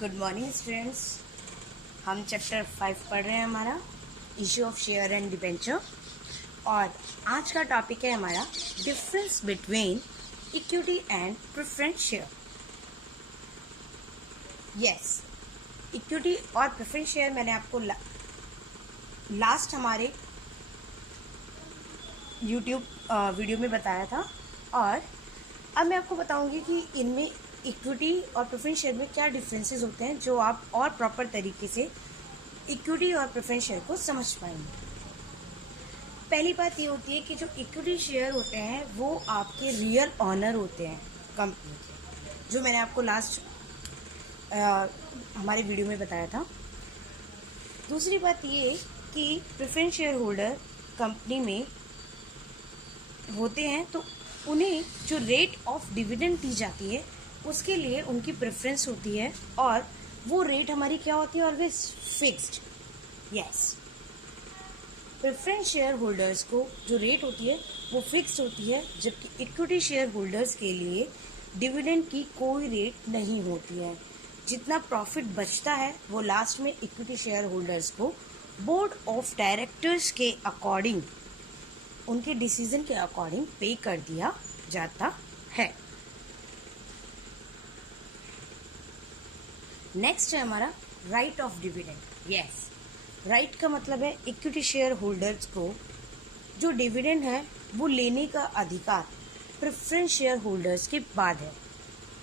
Good morning students. हम chapter 5 पढ़ रहे हैं, हमारा issue of share and debenture. और आज का टॉपिक है हमारा difference between equity and preference share. Yes, equity और प्रेफरेंस शेयर मैंने आपको लास्ट हमारे यूट्यूब वीडियो में बताया था, और अब मैं आपको बताऊंगी कि इनमें इक्विटी और प्रेफरेंस शेयर में क्या डिफरेंसेस होते हैं, जो आप और प्रॉपर तरीके से इक्विटी और प्रेफरेंस शेयर को समझ पाएंगे। पहली बात ये होती है कि जो इक्विटी शेयर होते हैं वो आपके रियल ऑनर होते हैं कंपनी के, जो मैंने आपको लास्ट हमारे वीडियो में बताया था। दूसरी बात ये कि प्रेफरेंस शेयर होल्डर कंपनी में होते हैं, तो उन्हें जो रेट ऑफ डिविडेंड दी जाती है उसके लिए उनकी प्रेफरेंस होती है, और वो रेट हमारी क्या होती है, always fixed. Yes, preference share holders को जो रेट होती है वो फिक्स्ड होती है, जबकि इक्विटी शेयर होल्डर्स के लिए डिविडेंड की कोई रेट नहीं होती है। जितना प्रॉफिट बचता है वो लास्ट में इक्विटी शेयर होल्डर्स को बोर्ड ऑफ डायरेक्टर्स के अकॉर्डिंग, उनके डिसीजन के अकॉर्डिंग पे कर दिया जाता है। नेक्स्ट है हमारा right of dividend. Yes, right का मतलब है इक्विटी शेयर होल्डर्स को जो डिविडेंड है वो लेने का अधिकार प्रेफरेंस शेयर होल्डर्स के बाद है।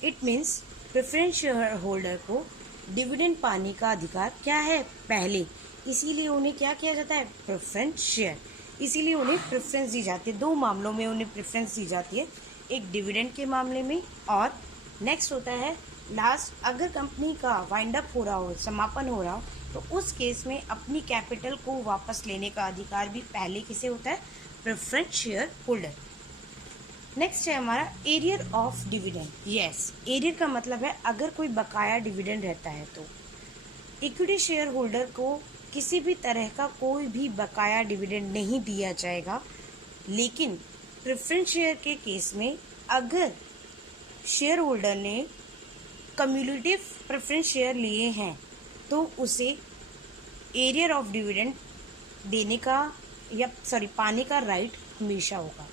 It means preference share holder को डिविडेंड पाने का अधिकार क्या है, पहले, इसीलिए उन्हें क्या किया जाता है, प्रेफरेंस शेयर, इसीलिए उन्हें प्रेफरेंस दी जाती है। दो मामलों में उन्हें प्रेफरेंस दी जाती है, एक डिविडेंड के मामले में, और नेक्स्ट होता है लास्ट, अगर कंपनी का वाइंड अप हो रहा हो, समापन हो रहा हो, तो उस केस में अपनी कैपिटल को वापस लेने का अधिकार भी पहले किसे होता है, प्रेफरेंस शेयर होल्डर। नेक्स्ट है हमारा arrear of dividend. Yes, arrear का मतलब है अगर कोई बकाया डिविडेंड रहता है तो इक्विटी शेयर होल्डर को किसी भी तरह का कोई भी बकाया डिविडेंड नहीं दिया जाएगा, लेकिन प्रेफरेंस शेयर के केस में अगर शेयर होल्डर ने कम्युलेटिव प्रेफरेंस शेयर लिए हैं तो उसे एरियर ऑफ डिविडेंड देने का पाने का राइट हमेशा होगा।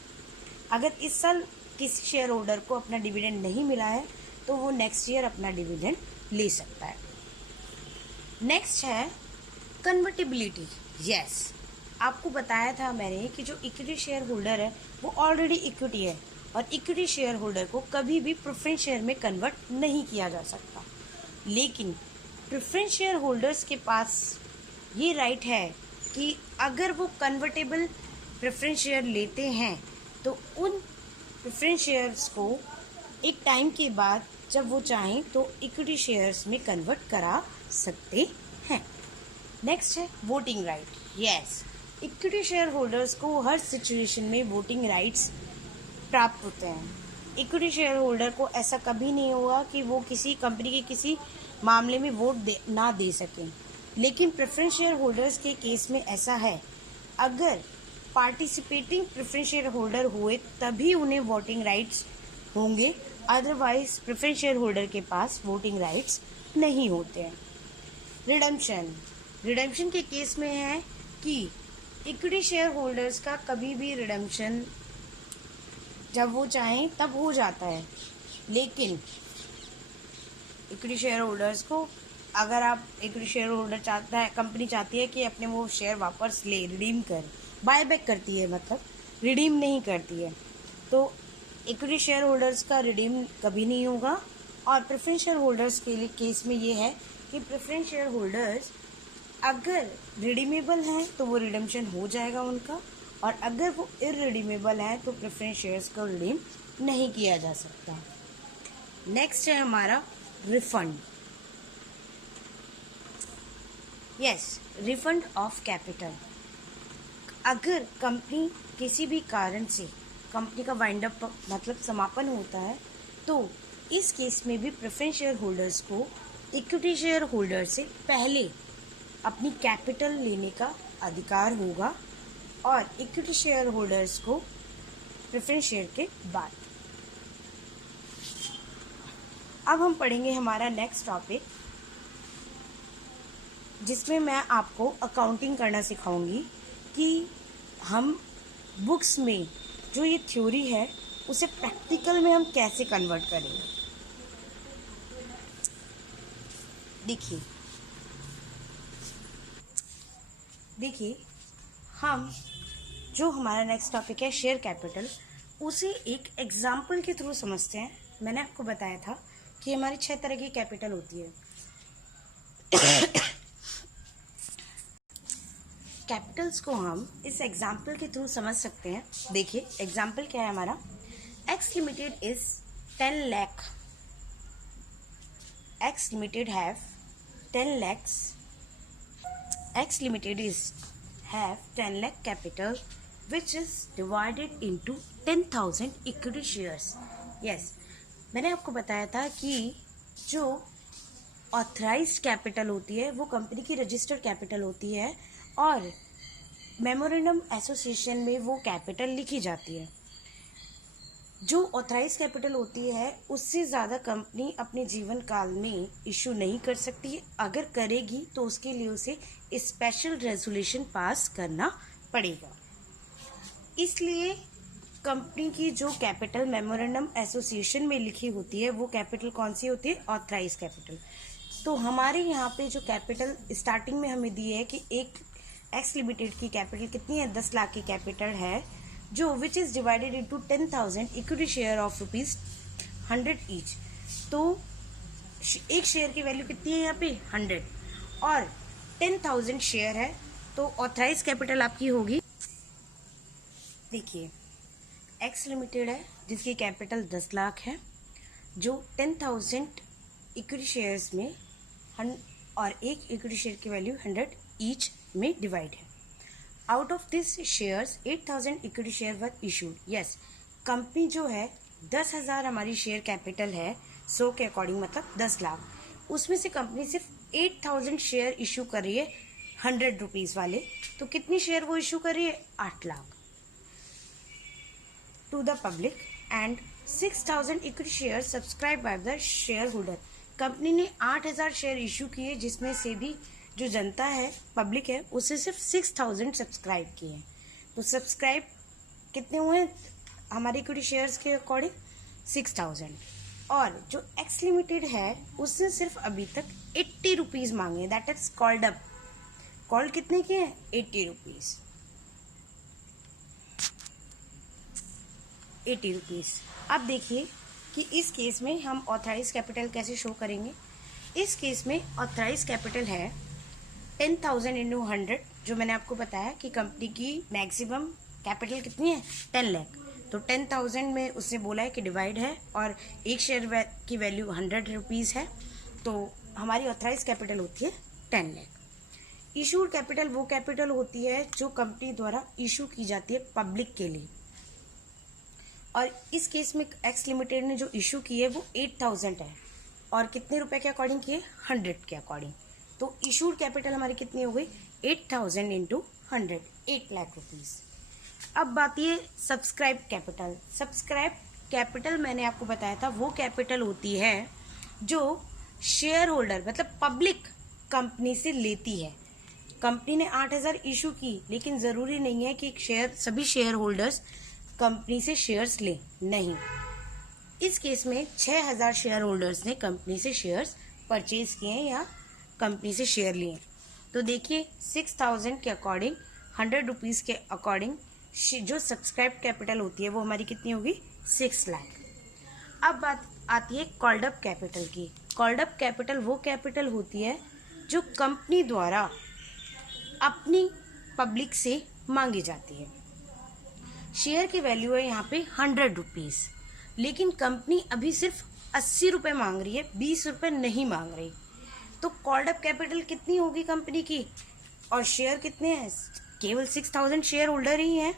अगर इस साल किसी शेयर होल्डर को अपना डिविडेंड नहीं मिला है तो वो नेक्स्ट ईयर अपना डिविडेंड ले सकता है। नेक्स्ट है कन्वर्टिबिलिटी। यस, आपको बताया था मैंने कि जो इक्विटी शेयर होल्डर है वो ऑलरेडी इक्विटी है, और इक्विटी शेयर होल्डर को कभी भी प्रेफरेंस शेयर में कन्वर्ट नहीं किया जा सकता, लेकिन प्रेफरेंस शेयर होल्डर्स के पास ये राइट है कि अगर वो कन्वर्टेबल प्रेफरेंस शेयर लेते हैं तो उन प्रेफरेंस शेयर्स को एक टाइम के बाद जब वो चाहें तो इक्विटी शेयर्स में कन्वर्ट करा सकते हैं। नेक्स्ट है voting right. Yes, equity share holders को हर सिचुएशन में वोटिंग राइट्स प्राप्त होते हैं। इक्विटी शेयर होल्डर को ऐसा कभी नहीं होगा कि वो किसी कंपनी के किसी मामले में वोट ना दे सकें, लेकिन प्रेफरेंस शेयर होल्डर्स के केस में ऐसा है, अगर पार्टिसिपेटिंग प्रेफरेंस शेयर होल्डर हुए तभी उन्हें वोटिंग राइट्स होंगे, अदरवाइज प्रेफरेंस शेयर होल्डर के पास वोटिंग राइट्स नहीं होते हैं। रिडेम्पशन के केस में है कि इक्विटी शेयर होल्डर्स का कभी भी रिडेम्पशन जब वो चाहें तब हो जाता है, लेकिन इक्विटी शेयर होल्डर्स को, अगर आप इक्विटी शेयर होल्डर चाहता है, कंपनी चाहती है कि अपने वो शेयर वापस ले, रिडीम कर, बाय बैक करती है, मतलब रिडीम नहीं करती है, तो इक्विटी शेयर होल्डर्स का रिडीम कभी नहीं होगा। और प्रेफरेंस शेयर होल्डर्स के लिए केस में ये है कि प्रेफरेंस शेयर होल्डर्स अगर रिडीमेबल हैं तो वो रिडेम्पशन हो जाएगा उनका, और अगर वो इररिडीमेबल है तो प्रेफरेंस शेयर्स को रिडीम नहीं किया जा सकता। नेक्स्ट है हमारा refund. Yes, refund of capital. अगर कंपनी किसी भी कारण से कंपनी का वाइंड अप मतलब समापन होता है तो इस केस में भी प्रेफरेंस शेयर होल्डर्स को इक्विटी शेयर होल्डर से पहले अपनी कैपिटल लेने का अधिकार होगा, और इक्विटी शेयर होल्डर्स को प्रेफरेंस शेयर के बाद। अब हम पढ़ेंगे हमारा नेक्स्ट टॉपिक जिसमें मैं आपको अकाउंटिंग करना सिखाऊंगी कि हम बुक्स में जो ये थ्योरी है उसे प्रैक्टिकल में हम कैसे कन्वर्ट करेंगे। देखिए हम जो हमारा नेक्स्ट टॉपिक है शेयर कैपिटल, उसे एक एग्जाम्पल के थ्रू समझते हैं। मैंने आपको बताया था कि हमारी 6 तरह की कैपिटल होती है। कैपिटल्स को हम इस एग्जाम्पल के थ्रू समझ सकते हैं। देखिए एग्जाम्पल क्या है हमारा। X limited is 10 lakh. X limited have 10 lakhs. X Limited have 10 lakh capital which is divided into 10,000 equity shares. Yes, मैंने आपको बताया था कि जो ऑथराइज्ड कैपिटल होती है वो कंपनी की रजिस्टर्ड कैपिटल होती है और मेमोरेंडम एसोसिएशन में वो कैपिटल लिखी जाती है। जो ऑथराइज कैपिटल होती है उससे ज़्यादा कंपनी अपने जीवन काल में इशू नहीं कर सकती है। अगर करेगी तो उसके लिए उसे स्पेशल रेजोल्यूशन पास करना पड़ेगा। इसलिए कंपनी की जो कैपिटल मेमोरेंडम एसोसिएशन में लिखी होती है वो कैपिटल कौन सी होती है? Authorise capital. तो हमारे यहाँ पे जो कैपिटल स्टार्टिंग में हमें दी है कि एक एक्स लिमिटेड की कैपिटल कितनी है? 10 लाख की कैपिटल है, जो which is divided into 10,000 equity share of ₹100 each. तो एक शेयर की वैल्यू कितनी है यहाँ पे? 100 और 10,000 शेयर है, तो ऑथराइज कैपिटल आपकी होगी। देखिए एक्स लिमिटेड है जिसकी कैपिटल 10 लाख है, जो 10,000 इक्विटी शेयर्स में और एक इक्विटी शेयर की वैल्यू 100 ईच में डिवाइड है। Out of this shares 8,000 equity share were issued. Yes, company जो है 10,000 हमारी शेयर कैपिटल है 100 के अकॉर्डिंग, मतलब 10 लाख, उसमें से कंपनी सिर्फ 8,000 शेयर इशू कर रही है 100 रुपीज़ वाले। तो कितनी शेयर वो इशू कर रही है? 8 lakh to the public and 6,000 equity share subscribe by the shareholder. Company ने 8,000 शेयर इशू किए जिसमें से भी जो जनता है, पब्लिक है, उससे सिर्फ 6,000 सब्सक्राइब किए हैं। तो सब्सक्राइब कितने हुए हमारे इक्विटी शेयर्स के अकॉर्डिंग? 6,000। और जो एक्स लिमिटेड है उसने सिर्फ अभी तक 80 रुपीज़ मांगे, that is called up. Call कितने के हैं? 80 रुपीज़। 80 रुपीज़। अब देखिए कि इस केस में हम ऑथराइज कैपिटल कैसे शो करेंगे। इस केस में ऑथराइज कैपिटल है 10,000 इंटू 100, जो मैंने आपको बताया कि कंपनी की मैक्सिमम कैपिटल कितनी है? 10 लाख। तो 10,000 में उसने बोला है कि डिवाइड है और एक शेयर की वैल्यू 100 रुपीज़ है, तो हमारी ऑथराइज कैपिटल होती है 10 लाख। इशूड कैपिटल वो कैपिटल होती है जो कंपनी द्वारा इशू की जाती है पब्लिक के लिए, और इस केस में एक्स लिमिटेड ने जो इशू की है वो 8,000 है और कितने रुपए के अकॉर्डिंग किए? 100 के अकॉर्डिंग। तो इशूड कैपिटल हमारी कितनी हो गई? 8,000 इंटू 100, 8 लाख रुपीज़। अब बात ये सब्सक्राइब कैपिटल। सब्सक्राइब कैपिटल मैंने आपको बताया था वो कैपिटल होती है जो शेयर होल्डर मतलब पब्लिक कंपनी से लेती है। कंपनी ने 8,000 इशू की, लेकिन ज़रूरी नहीं है कि सभी शेयर होल्डर्स कंपनी से शेयर्स लें, नहीं। इस केस में 6,000 शेयर होल्डर्स ने कंपनी से शेयर्स परचेज किए हैं या कंपनी से शेयर लिए। तो देखिए 6,000 के अकॉर्डिंग 100 रुपीज़ के अकॉर्डिंग जो सब्सक्राइब कैपिटल होती है वो हमारी कितनी होगी? 6 लाख। अब बात आती है कॉल्ड अप कैपिटल की। कॉल्ड अप कैपिटल वो कैपिटल होती है जो कंपनी द्वारा अपनी पब्लिक से मांगी जाती है। शेयर की वैल्यू है यहाँ पे 100 रुपीज़, लेकिन कंपनी अभी सिर्फ 80 रुपये मांग रही है, 20 रुपये नहीं मांग रही। तो कॉल्ड अप कैपिटल कितनी होगी कंपनी की? और शेयर कितने हैं? केवल 6,000 शेयर होल्डर ही हैं,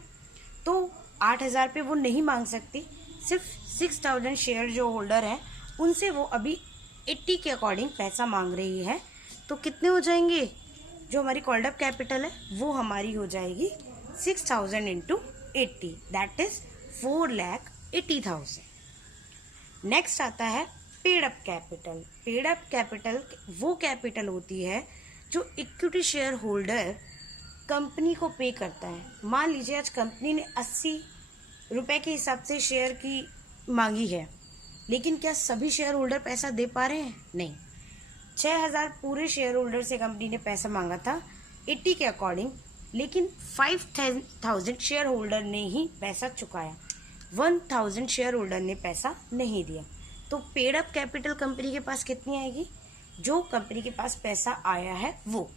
तो 8,000 पे वो नहीं मांग सकती। सिर्फ 6,000 शेयर जो होल्डर हैं उनसे वो अभी 80 के अकॉर्डिंग पैसा मांग रही है। तो कितने हो जाएंगे? जो हमारी कॉल्ड अप कैपिटल है वो हमारी हो जाएगी 6,000 इंटू 80, दैट इज 4,80,000। नेक्स्ट आता है paid up capital. Paid up capital वो कैपिटल होती है जो इक्विटी शेयर होल्डर कंपनी को पे करता है, मान लीजिए आज कंपनी ने 80 रुपए के हिसाब से शेयर की मांगी है, लेकिन क्या सभी शेयर होल्डर पैसा दे पा रहे हैं? नहीं। 6000 पूरे शेयर होल्डर से कंपनी ने पैसा मांगा था 80 के अकॉर्डिंग, लेकिन 5000 शेयर होल्डर ने ही पैसा चुकाया, 1000 शेयर होल्डर ने पैसा नहीं दिया। तो पेड अप कैपिटल कंपनी के पास कितनी आएगी? जो कंपनी के पास पैसा आया है वो,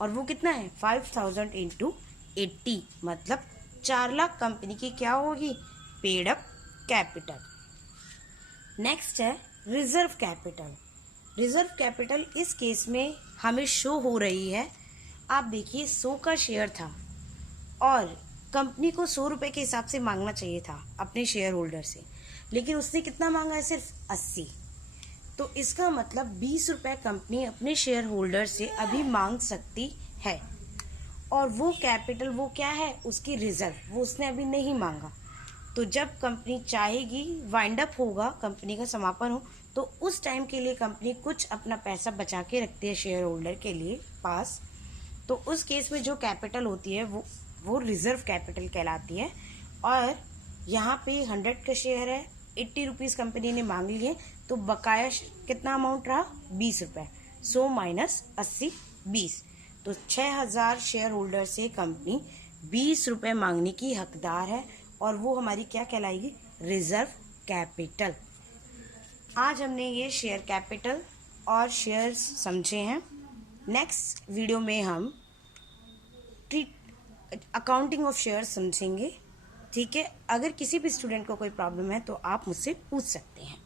और वो कितना है? 5000 इंटू 80, मतलब 4 लाख कंपनी की क्या होगी? Paid up capital. नेक्स्ट है रिजर्व कैपिटल। रिजर्व कैपिटल इस केस में हमें शो हो रही है, आप देखिए 100 का शेयर था और कंपनी को 100 रुपए के हिसाब से मांगना चाहिए था अपने शेयर होल्डर से, लेकिन उसने कितना मांगा है? सिर्फ 80। तो इसका मतलब 20 रुपए कंपनी अपने शेयर होल्डर से अभी मांग सकती है, और वो कैपिटल वो क्या है? उसकी रिजर्व, वो उसने अभी नहीं मांगा। तो जब कंपनी चाहेगी, वाइंड अप होगा, कंपनी का समापन हो, तो उस टाइम के लिए कंपनी कुछ अपना पैसा बचा के रखती है शेयर होल्डर के लिए पास। तो उस केस में जो कैपिटल होती है वो रिजर्व कैपिटल कहलाती है। और यहाँ पे 100 का शेयर है, 80 रुपीज़ कंपनी ने मांग लिए, तो बकाया कितना अमाउंट रहा? 20 रुपये। 100 माइनस 80 20, तो 6000 शेयर होल्डर से कंपनी 20 रुपये मांगने की हकदार है, और वो हमारी क्या कहलाएगी? Reserve capital. आज हमने ये शेयर कैपिटल और शेयर्स समझे हैं। नेक्स्ट वीडियो में हम अकाउंटिंग ऑफ शेयर्स समझेंगे। ठीक है, अगर किसी भी स्टूडेंट को कोई प्रॉब्लम है तो आप मुझसे पूछ सकते हैं।